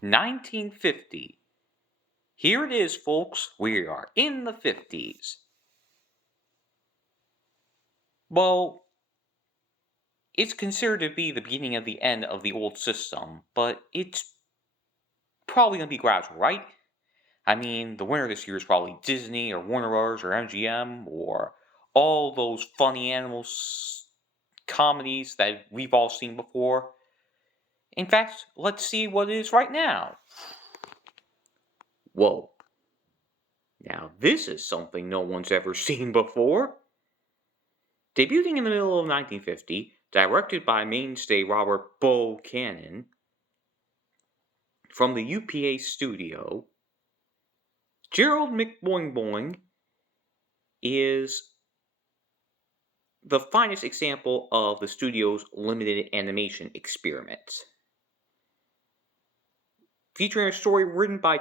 1950. Here it is, folks. We are in the 50s. Well, it's considered to be the beginning of the end of the old system, but it's probably going to be gradual, right? I mean, the winner this year is probably Disney or Warner Bros. Or MGM or all those funny animals comedies that we've all seen before. In fact, let's see what it is right now. Whoa. Now this is something no one's ever seen before. Debuting in the middle of 1950, directed by mainstay Robert Bo Cannon, from the UPA studio, Gerald McBoing Boing is the finest example of the studio's limited animation experiment. Featuring a story written by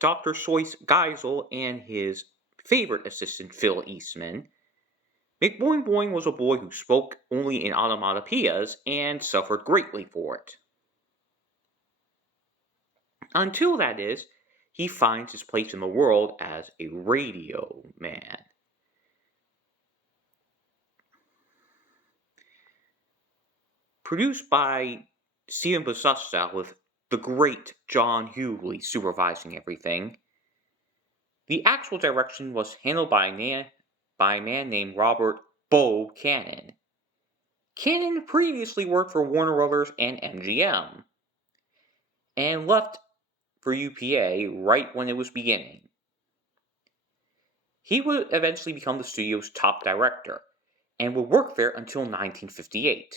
Dr. Soyce Geisel and his favorite assistant Phil Eastman, McBoing Boing was a boy who spoke only in onomatopoeias and suffered greatly for it. Until, that is, he finds his place in the world as a radio man. Produced by Steven Bosusta with the great John Hughley supervising everything, the actual direction was handled by a man named Robert Bo Cannon. Cannon previously worked for Warner Brothers and MGM, and left for UPA right when it was beginning. He would eventually become the studio's top director, and would work there until 1958.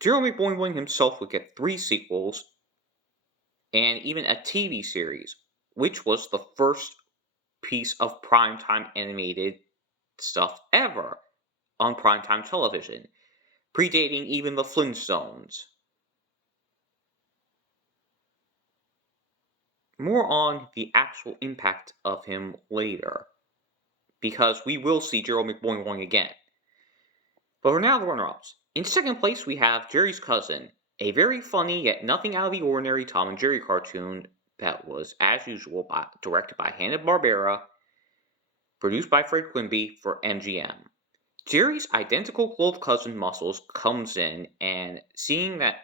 Gerald McBoing Boing himself would get 3 sequels, and even a TV series, which was the first piece of primetime animated stuff ever on primetime television, predating even the Flintstones. More on the actual impact of him later, because we will see Gerald McBoing Boing again. But for now, the runner-ups. In second place, we have Jerry's Cousin, a very funny yet nothing out of the ordinary Tom and Jerry cartoon that was, as usual, directed by Hanna-Barbera, produced by Fred Quimby for MGM. Jerry's identical clothed cousin Muscles comes in, and seeing that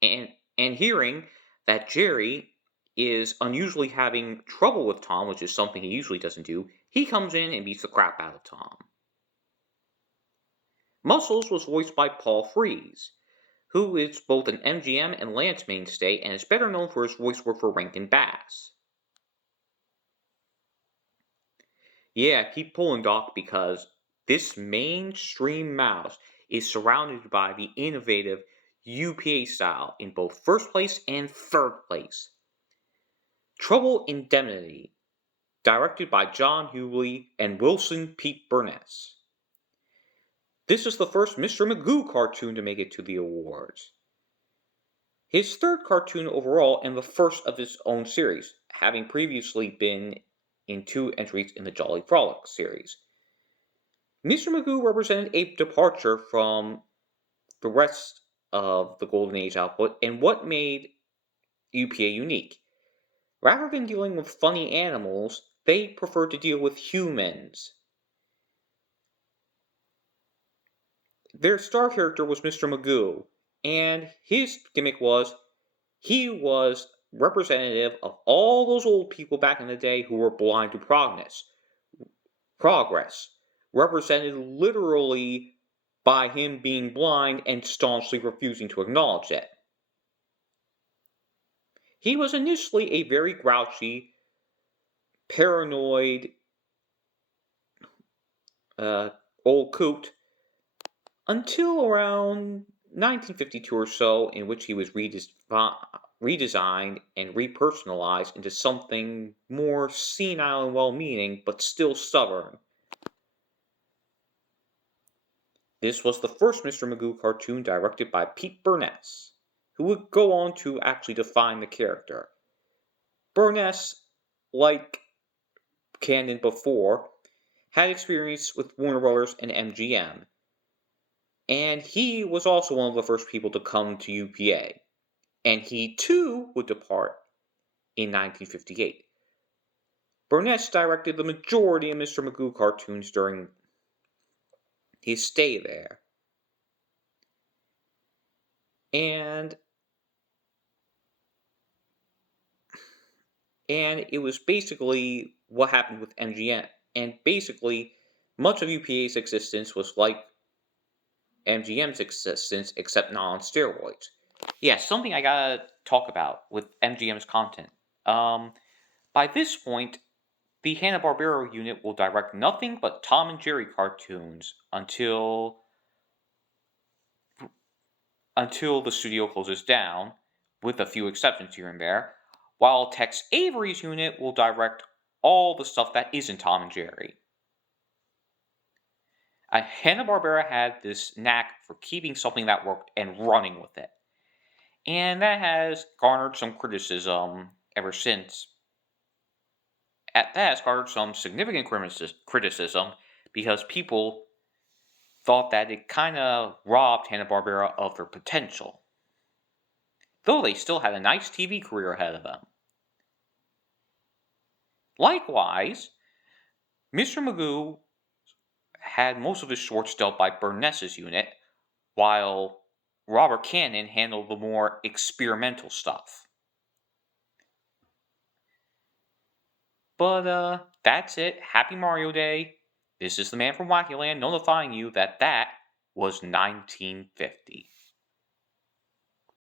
and hearing that Jerry is unusually having trouble with Tom, which is something he usually doesn't do, he comes in and beats the crap out of Tom. Muscles was voiced by Paul Frees, who is both an MGM and Lance mainstay and is better known for his voice work for Rankin Bass. Yeah, keep pulling, Doc, because this mainstream mouse is surrounded by the innovative UPA style in both first place and third place. Trouble Indemnity, directed by John Hughley and Wilson Pete Burness. This is the first Mr. Magoo cartoon to make it to the awards. His third cartoon overall and the first of his own series, having previously been in 2 entries in the Jolly Frolic series. Mr. Magoo represented a departure from the rest of the Golden Age output and what made UPA unique. Rather than dealing with funny animals, they preferred to deal with humans. Their star character was Mr. Magoo, and his gimmick was he was representative of all those old people back in the day who were blind to progress, represented literally by him being blind and staunchly refusing to acknowledge it. He was initially a very grouchy, paranoid old coot until around 1952 or so, in which he was redesigned and repersonalized into something more senile and well-meaning, but still stubborn. This was the first Mr. Magoo cartoon directed by Pete Burness, who would go on to actually define the character. Burness, like Cannon before, had experience with Warner Brothers and MGM, And he was also one of the first people to come to UPA. And he too would depart in 1958. Burness directed the majority of Mr. Magoo cartoons during his stay there. And it was basically what happened with MGM. And basically, much of UPA's existence was like MGM's existence, except not on steroids. Yeah, something I gotta talk about with MGM's content. Um, by this point, the Hanna-Barbera unit will direct nothing but Tom and Jerry cartoons until the studio closes down, with a few exceptions here and there, while Tex Avery's unit will direct all the stuff that isn't Tom and Jerry. Hanna-Barbera had this knack for keeping something that worked and running with it. And that has garnered some criticism ever since. That has garnered some significant criticism because people thought that it kind of robbed Hanna-Barbera of their potential. Though they still had a nice TV career ahead of them. Likewise, Mr. Magoo had most of his shorts dealt by Burness's unit, while Robert Cannon handled the more experimental stuff. But that's it. Happy Mario Day. This is the Man from Wackyland notifying you that was 1950.